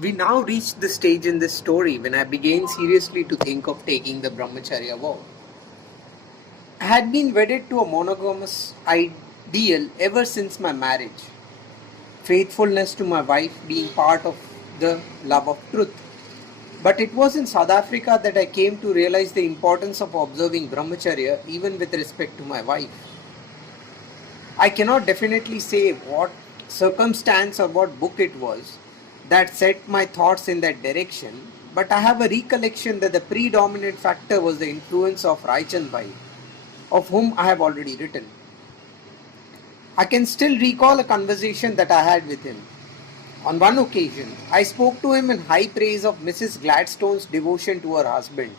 We now reach the stage in this story when I began seriously to think of taking the Brahmacharya vow. I had been wedded to a monogamous ideal ever since my marriage, faithfulness to my wife being part of the love of truth. But it was in South Africa that I came to realize the importance of observing Brahmacharya even with respect to my wife. I cannot definitely say what circumstance or what book it was that set my thoughts in that direction, but I have a recollection that the predominant factor was the influence of Raichan Bhai, of whom I have already written. I can still recall a conversation that I had with him. On one occasion, I spoke to him in high praise of Mrs. Gladstone's devotion to her husband.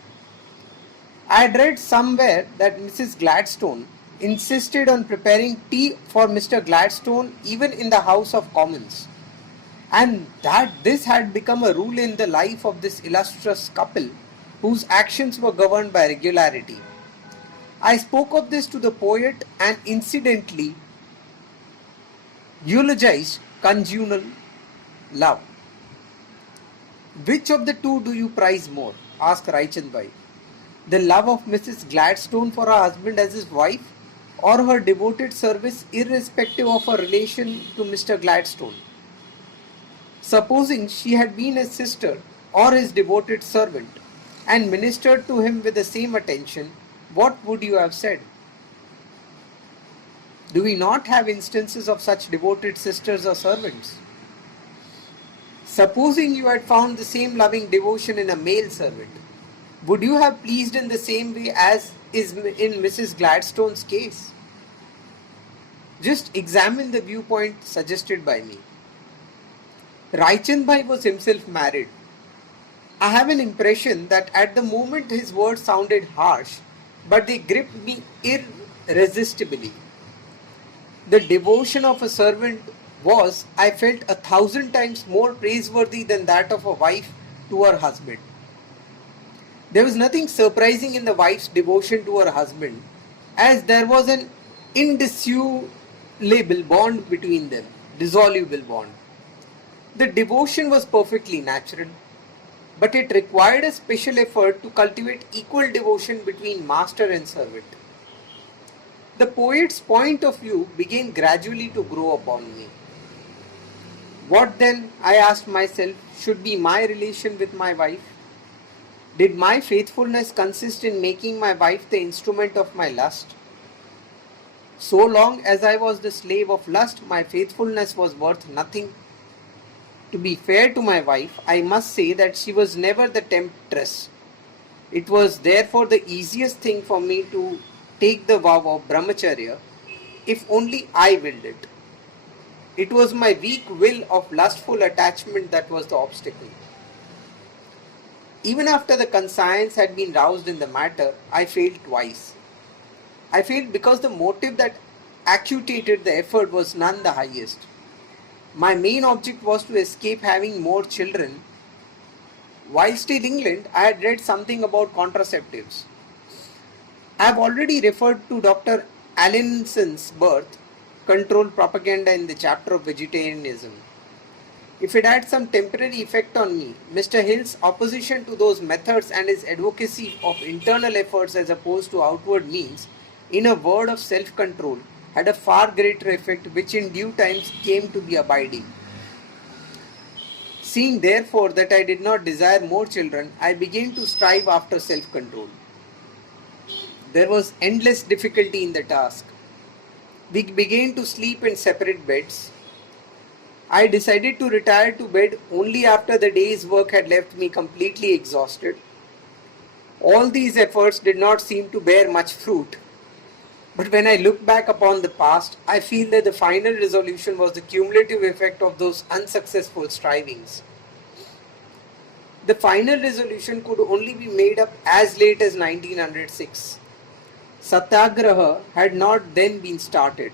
I had read somewhere that Mrs. Gladstone insisted on preparing tea for Mr. Gladstone even in the House of Commons, and that this had become a rule in the life of this illustrious couple whose actions were governed by regularity. I spoke of this to the poet and incidentally eulogized conjugal love. Which of the two do you prize more? Asked Raichan Bhai. The love of Mrs. Gladstone for her husband as his wife, or her devoted service irrespective of her relation to Mr. Gladstone? Supposing she had been his sister or his devoted servant and ministered to him with the same attention, what would you have said? Do we not have instances of such devoted sisters or servants? Supposing you had found the same loving devotion in a male servant, would you have pleased in the same way as is in Mrs. Gladstone's case? Just examine the viewpoint suggested by me. Raichan Bhai was himself married. I have an impression that at the moment his words sounded harsh, but they gripped me irresistibly. The devotion of a servant was, I felt, 1,000 times more praiseworthy than that of a wife to her husband. There was nothing surprising in the wife's devotion to her husband, as there was an indissoluble bond between them, dissoluble bond. The devotion was perfectly natural, but it required a special effort to cultivate equal devotion between master and servant. The poet's point of view began gradually to grow upon me. What then, I asked myself, should be my relation with my wife? Did my faithfulness consist in making my wife the instrument of my lust? So long as I was the slave of lust, my faithfulness was worth nothing. To be fair to my wife, I must say that she was never the temptress. It was therefore the easiest thing for me to take the vow of Brahmacharya, if only I willed it. It was my weak will of lustful attachment that was the obstacle. Even after the conscience had been roused in the matter, I failed twice. I failed because the motive that actuated the effort was none the highest. My main object was to escape having more children. Whilst in England, I had read something about contraceptives. I have already referred to Dr. Allinson's birth control propaganda in the chapter of vegetarianism. If it had some temporary effect on me, Mr. Hill's opposition to those methods and his advocacy of internal efforts as opposed to outward means, in a word of self-control, had a far greater effect which in due time came to be abiding. Seeing therefore that I did not desire more children, I began to strive after self-control. There was endless difficulty in the task. We began to sleep in separate beds. I decided to retire to bed only after the day's work had left me completely exhausted. All these efforts did not seem to bear much fruit. But when I look back upon the past, I feel that the final resolution was the cumulative effect of those unsuccessful strivings. The final resolution could only be made up as late as 1906. Satyagraha had not then been started.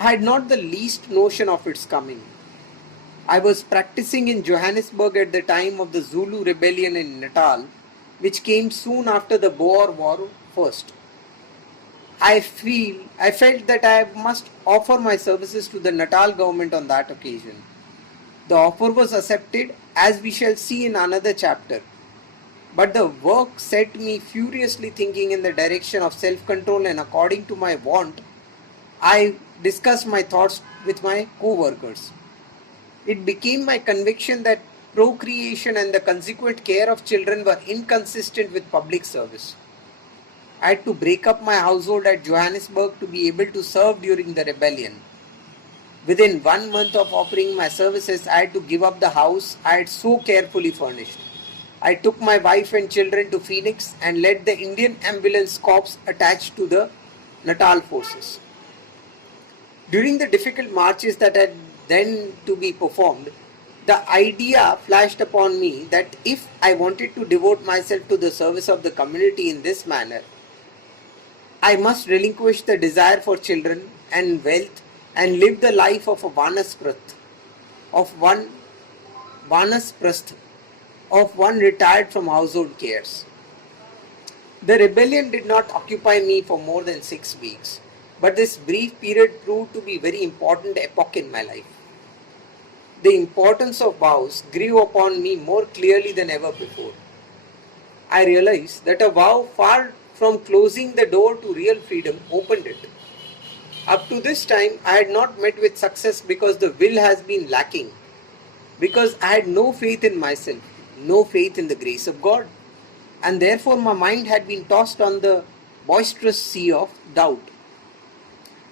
I had not the least notion of its coming. I was practicing in Johannesburg at the time of the Zulu rebellion in Natal, which came soon after the Boer War first. I felt that I must offer my services to the Natal government on that occasion. The offer was accepted, as we shall see in another chapter. But the work set me furiously thinking in the direction of self-control, and according to my want, I discussed my thoughts with my co-workers. It became my conviction that procreation and the consequent care of children were inconsistent with public service. I had to break up my household at Johannesburg to be able to serve during the rebellion. Within 1 month of offering my services, I had to give up the house I had so carefully furnished. I took my wife and children to Phoenix and led the Indian Ambulance Corps attached to the Natal forces. During the difficult marches that had then to be performed, the idea flashed upon me that if I wanted to devote myself to the service of the community in this manner, I must relinquish the desire for children and wealth and live the life of a Vanasprasth, of one retired from household cares. The rebellion did not occupy me for more than 6 weeks, but this brief period proved to be a very important epoch in my life. The importance of vows grew upon me more clearly than ever before. I realized that a vow, far from closing the door to real freedom, opened it. Up to this time, I had not met with success because the will has been lacking, because I had no faith in myself, no faith in the grace of God, and therefore my mind had been tossed on the boisterous sea of doubt.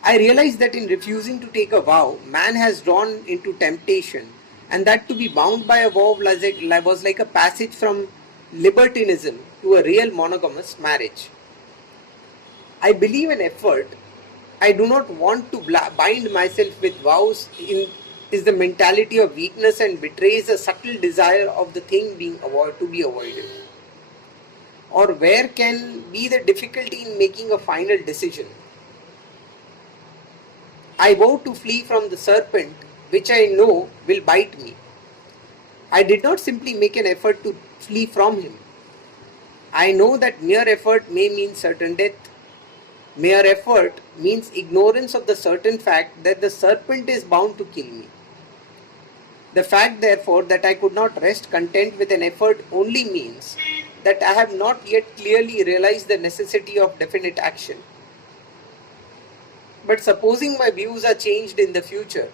I realized that in refusing to take a vow, man has drawn into temptation, and that to be bound by a vow was like a passage from libertinism to a real monogamous marriage. I believe in effort. I do not want to bind myself with vows is the mentality of weakness and betrays a subtle desire of the thing to be avoided. Or where can be the difficulty in making a final decision? I vow to flee from the serpent which I know will bite me. I did not simply make an effort to flee from him. I know that mere effort may mean certain death. Mere effort means ignorance of the certain fact that the serpent is bound to kill me. The fact, therefore, that I could not rest content with an effort only means that I have not yet clearly realized the necessity of definite action. But supposing my views are changed in the future,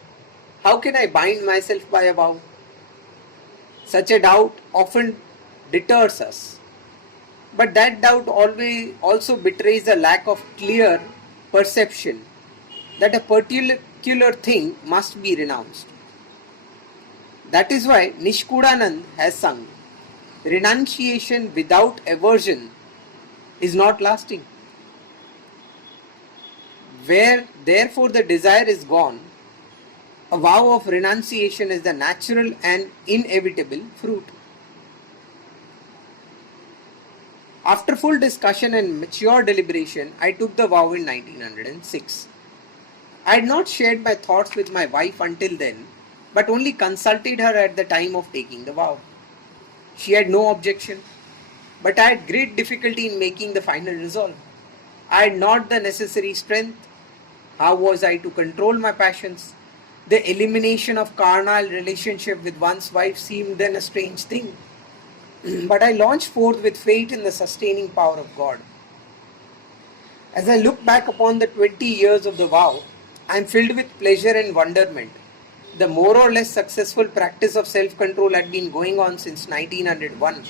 how can I bind myself by a vow? Such a doubt often deters us. But that doubt always also betrays a lack of clear perception that a particular thing must be renounced. That is why Nishkudanand has sung, renunciation without aversion is not lasting. Where therefore the desire is gone, a vow of renunciation is the natural and inevitable fruit. After full discussion and mature deliberation, I took the vow in 1906. I had not shared my thoughts with my wife until then, but only consulted her at the time of taking the vow. She had no objection, but I had great difficulty in making the final resolve. I had not the necessary strength. How was I to control my passions? The elimination of carnal relationship with one's wife seemed then a strange thing. But I launched forth with faith in the sustaining power of God. As I look back upon the 20 years of the vow, I am filled with pleasure and wonderment. The more or less successful practice of self-control had been going on since 1901.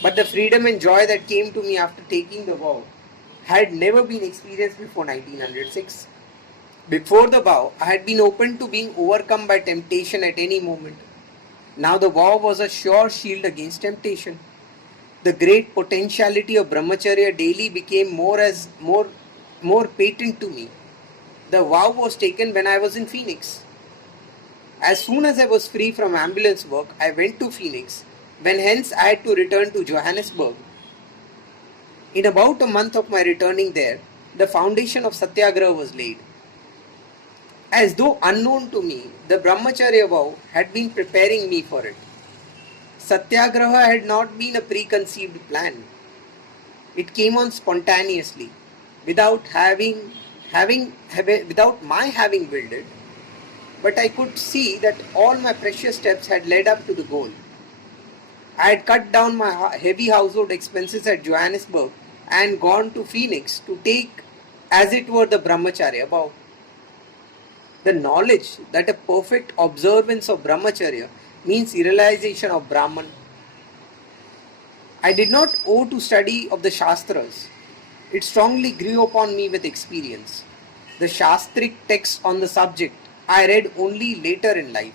But the freedom and joy that came to me after taking the vow had never been experienced before 1906. Before the vow, I had been open to being overcome by temptation at any moment. Now the vow was a sure shield against temptation. The great potentiality of Brahmacharya daily became more patent to me. The vow was taken when I was in Phoenix. As soon as I was free from ambulance work, I went to Phoenix, when hence I had to return to Johannesburg. In about a month of my returning there, the foundation of Satyagraha was laid. As though unknown to me, the Brahmacharya vow had been preparing me for it. Satyagraha had not been a preconceived plan. It came on spontaneously, without my having willed it. but I could see that all my precious steps had led up to the goal. I had cut down my heavy household expenses at Johannesburg and gone to Phoenix to take, as it were, the Brahmacharya vow. The knowledge that a perfect observance of Brahmacharya means realization of Brahman. I did not owe to study of the Shastras. It strongly grew upon me with experience. The Shastric texts on the subject I read only later in life.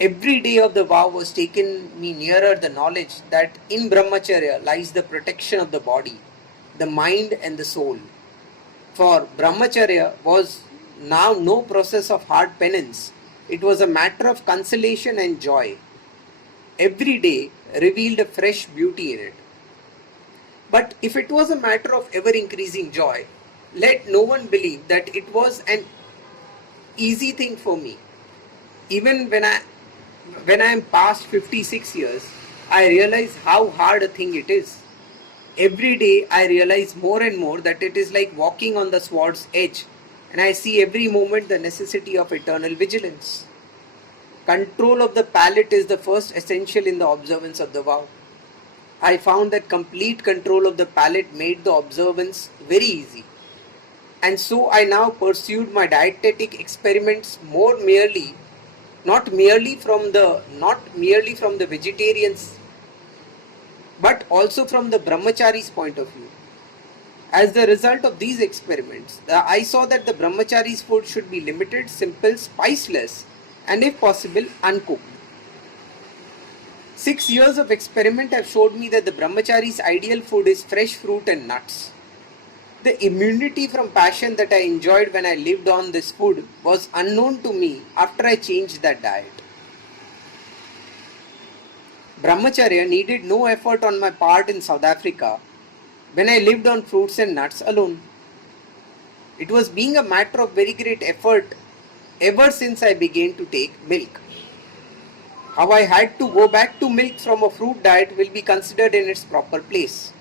Every day of the vow was taken me nearer the knowledge that in Brahmacharya lies the protection of the body, the mind and the soul. For Brahmacharya was now no process of hard penance. It was a matter of consolation and joy. Every day revealed a fresh beauty in it. But if it was a matter of ever increasing joy, let no one believe that it was an easy thing for me. Even when I am past 56 years, I realize how hard a thing it is. Every day I realize more and more that it is like walking on the sword's edge, and I see every moment the necessity of eternal vigilance. Control of the palate is the first essential in the observance of the vow. I found that complete control of the palate made the observance very easy. And so I now pursued my dietetic experiments not merely from the vegetarians, but also from the brahmachari's point of view. As the result of these experiments, I saw that the brahmachari's food should be limited, simple, spiceless, and if possible, uncooked. 6 years of experiment have showed me that the brahmachari's ideal food is fresh fruit and nuts. The immunity from passion that I enjoyed when I lived on this food was unknown to me after I changed that diet. Brahmacharya needed no effort on my part in South Africa when I lived on fruits and nuts alone. It was being a matter of very great effort ever since I began to take milk. How I had to go back to milk from a fruit diet will be considered in its proper place.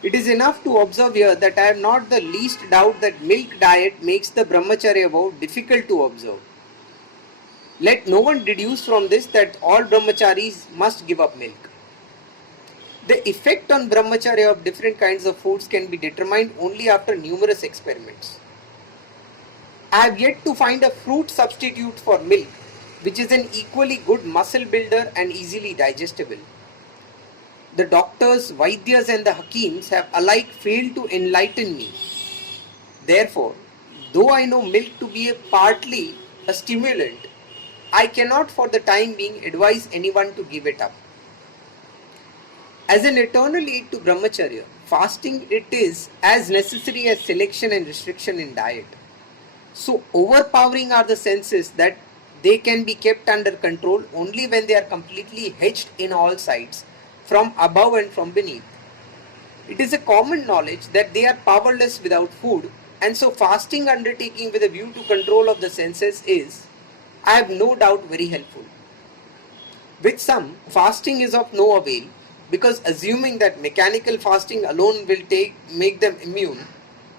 It is enough to observe here that I have not the least doubt that milk diet makes the Brahmacharya vow difficult to observe. Let no one deduce from this that all Brahmacharis must give up milk. The effect on Brahmacharya of different kinds of foods can be determined only after numerous experiments. I have yet to find a fruit substitute for milk which is an equally good muscle builder and easily digestible. The doctors, Vaidyas and the Hakims have alike failed to enlighten me. Therefore, though I know milk to be partly a stimulant, I cannot for the time being advise anyone to give it up. As an eternal aid to Brahmacharya, fasting it is as necessary as selection and restriction in diet. So overpowering are the senses that they can be kept under control only when they are completely hedged in all sides, from above and from beneath. It is a common knowledge that they are powerless without food, and so fasting undertaking with a view to control of the senses is, I have no doubt, very helpful. With some, fasting is of no avail, because assuming that mechanical fasting alone will make them immune,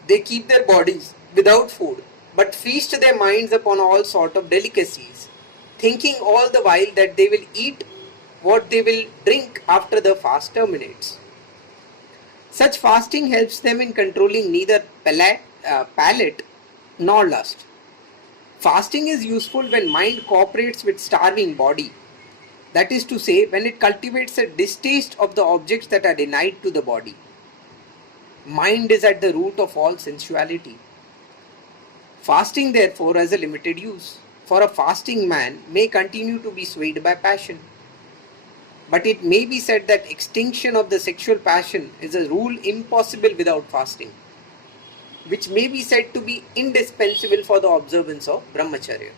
they keep their bodies without food, but feast their minds upon all sort of delicacies, thinking all the while that they will eat what they will drink after the fast terminates. Such fasting helps them in controlling neither palate nor lust. Fasting is useful when mind cooperates with starving body. That is to say, when it cultivates a distaste of the objects that are denied to the body. Mind is at the root of all sensuality. Fasting therefore has a limited use, for a fasting man may continue to be swayed by passion. But it may be said that extinction of the sexual passion is a rule impossible without fasting, which may be said to be indispensable for the observance of Brahmacharya.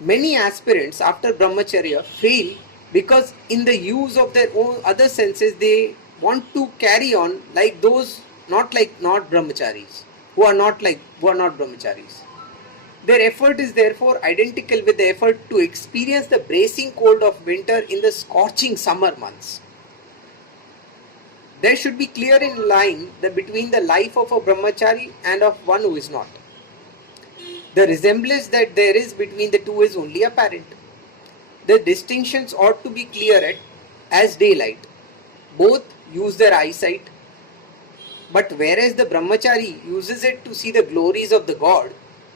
Many aspirants after Brahmacharya fail because in the use of their own other senses they want to carry on like those not brahmacharis, who are not brahmacharis. Their effort is therefore identical with the effort to experience the bracing cold of winter in the scorching summer months. There should be clear in line between the life of a brahmachari and of one who is not. The resemblance that there is between the two is only apparent. The distinctions ought to be clear as daylight. Both use their eyesight, but whereas the Brahmachari uses it to see the glories of the god,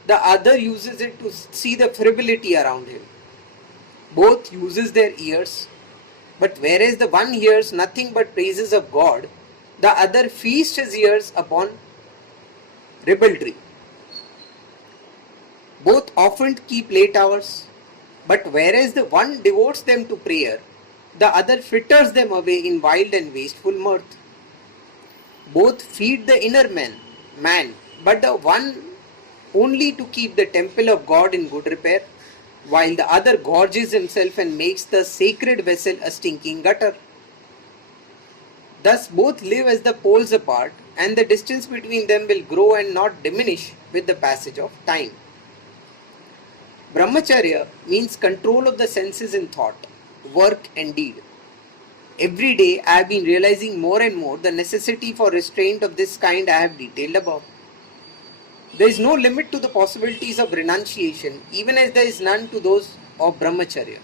the other uses it to see the frivolity around him. Both uses their ears, but whereas the one hears nothing but praises of God, the other feasts his ears upon ribaldry. Both often keep late hours, but whereas the one devotes them to prayer, the other fritters them away in wild and wasteful mirth. Both feed the inner man, but the one only to keep the temple of God in good repair, while the other gorges himself and makes the sacred vessel a stinking gutter. Thus both live as the poles apart, and the distance between them will grow and not diminish with the passage of time. Brahmacharya means control of the senses in thought, work and deed. Every day I have been realizing more and more the necessity for restraint of this kind I have detailed above. There is no limit to the possibilities of renunciation, even as there is none to those of Brahmacharya.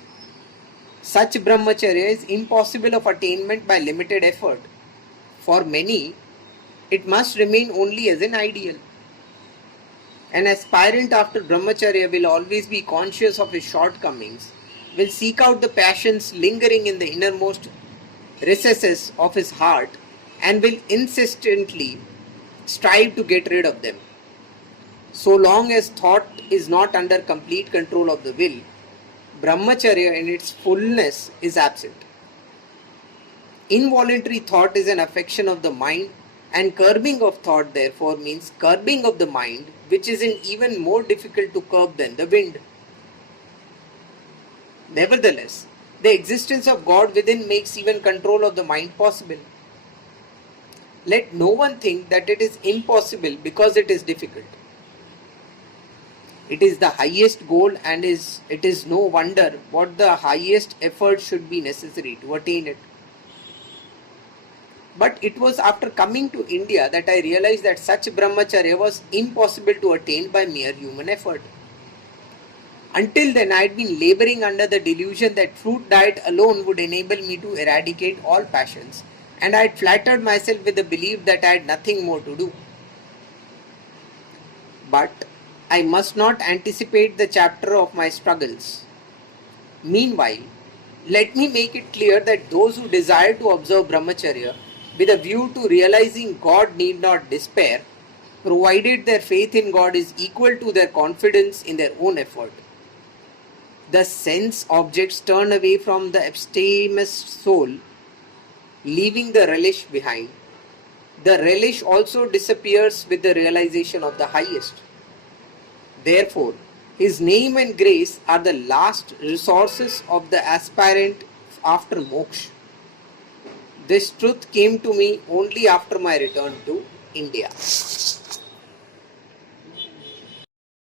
Such Brahmacharya is impossible of attainment by limited effort. For many, it must remain only as an ideal. An aspirant after Brahmacharya will always be conscious of his shortcomings, will seek out the passions lingering in the innermost recesses of his heart, and will insistently strive to get rid of them. So long as thought is not under complete control of the will, Brahmacharya in its fullness is absent. Involuntary thought is an affection of the mind, and curbing of thought therefore means curbing of the mind, which is even more difficult to curb than the wind. Nevertheless, the existence of God within makes even control of the mind possible. Let no one think that it is impossible because it is difficult. It is the highest goal, and it is no wonder what the highest effort should be necessary to attain it. But it was after coming to India that I realized that such Brahmacharya was impossible to attain by mere human effort. Until then I had been laboring under the delusion that fruit diet alone would enable me to eradicate all passions, and I had flattered myself with the belief that I had nothing more to do. But I must not anticipate the chapter of my struggles. Meanwhile, let me make it clear that those who desire to observe Brahmacharya with a view to realizing God need not despair, provided their faith in God is equal to their confidence in their own effort. The sense objects turn away from the abstemious soul, leaving the relish behind. The relish also disappears with the realization of the highest. Therefore, His name and grace are the last resources of the aspirant after moksha. This truth came to me only after my return to India.